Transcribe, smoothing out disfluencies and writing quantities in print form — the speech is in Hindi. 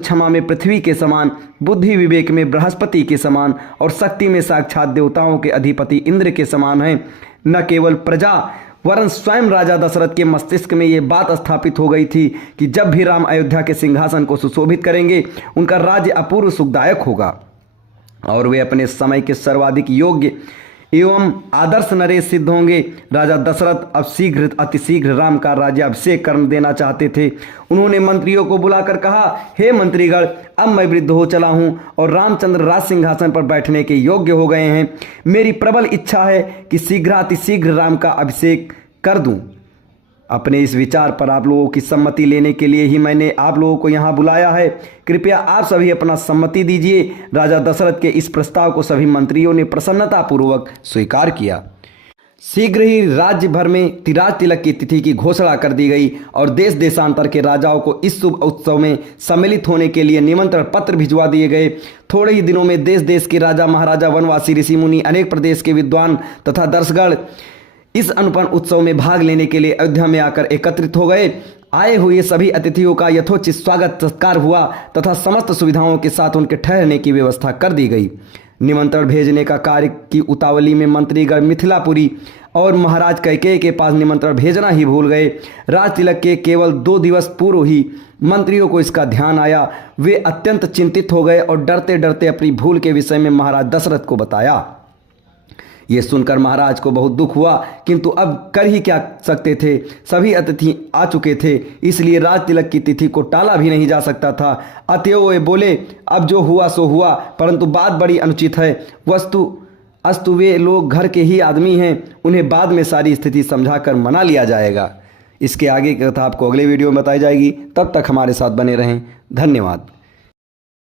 क्षमा में पृथ्वी के समान, बुद्धि विवेक में बृहस्पति के समान और शक्ति में साक्षात देवताओं के अधिपति इंद्र के समान हैं। न केवल प्रजा वरन स्वयं राजा दशरथ के मस्तिष्क में ये बात स्थापित हो गई थी कि जब भी राम अयोध्या के सिंहासन को सुशोभित करेंगे उनका राज्य अपूर्व सुखदायक होगा और वे अपने समय के सर्वाधिक योग्य एवं आदर्श नरेश सिद्ध होंगे। राजा दशरथ अब शीघ्र अतिशीघ्र राम का राज्याभिषेक कर देना चाहते थे। उन्होंने मंत्रियों को बुलाकर कहा, हे मंत्रीगण, अब मैं वृद्ध हो चला हूँ और रामचंद्र राज सिंहासन पर बैठने के योग्य हो गए हैं। मेरी प्रबल इच्छा है कि शीघ्र अतिशीघ्र राम का अभिषेक कर दूं। अपने इस विचार पर आप लोगों की सम्मति लेने के लिए ही मैंने आप लोगों को यहाँ बुलाया है। कृपया आप सभी अपना सम्मति दीजिए। राजा दशरथ के इस प्रस्ताव को सभी मंत्रियों ने प्रसन्नतापूर्वक स्वीकार किया। शीघ्र ही राज्य भर में तिराज तिलक की तिथि की घोषणा कर दी गई और देश देशांतर के राजाओं को इस शुभ उत्सव में सम्मिलित होने के लिए निमंत्रण पत्र भिजवा दिए गए। थोड़े ही दिनों में देश देश के राजा महाराजा, वनवासी, ऋषि मुनि, अनेक प्रदेश के विद्वान तथा दर्शकगण इस अनुपम उत्सव में भाग लेने के लिए अयोध्या में आकर एकत्रित हो गए। आए हुए सभी अतिथियों का यथोचित स्वागत सत्कार हुआ तथा समस्त सुविधाओं के साथ उनके ठहरने की व्यवस्था कर दी गई। निमंत्रण भेजने का कार्य की उतावली में मंत्रीगण मिथिलापुरी और महाराज कैकेयी के पास निमंत्रण भेजना ही भूल गए। राज तिलक के केवल 2 दिवस पूर्व ही मंत्रियों को इसका ध्यान आया। वे अत्यंत चिंतित हो गए और डरते डरते अपनी भूल के विषय में महाराज दशरथ को बताया। ये सुनकर महाराज को बहुत दुख हुआ, किंतु अब कर ही क्या सकते थे। सभी अतिथि आ चुके थे, इसलिए राज तिलक की तिथि को टाला भी नहीं जा सकता था। अतएव वे बोले, अब जो हुआ सो हुआ, परंतु बात बड़ी अनुचित है। अस्तु वे लोग घर के ही आदमी हैं, उन्हें बाद में सारी स्थिति समझाकर मना लिया जाएगा। इसके आगे की कथा आपको अगले वीडियो में बताई जाएगी। तब तक हमारे साथ बने रहें। धन्यवाद।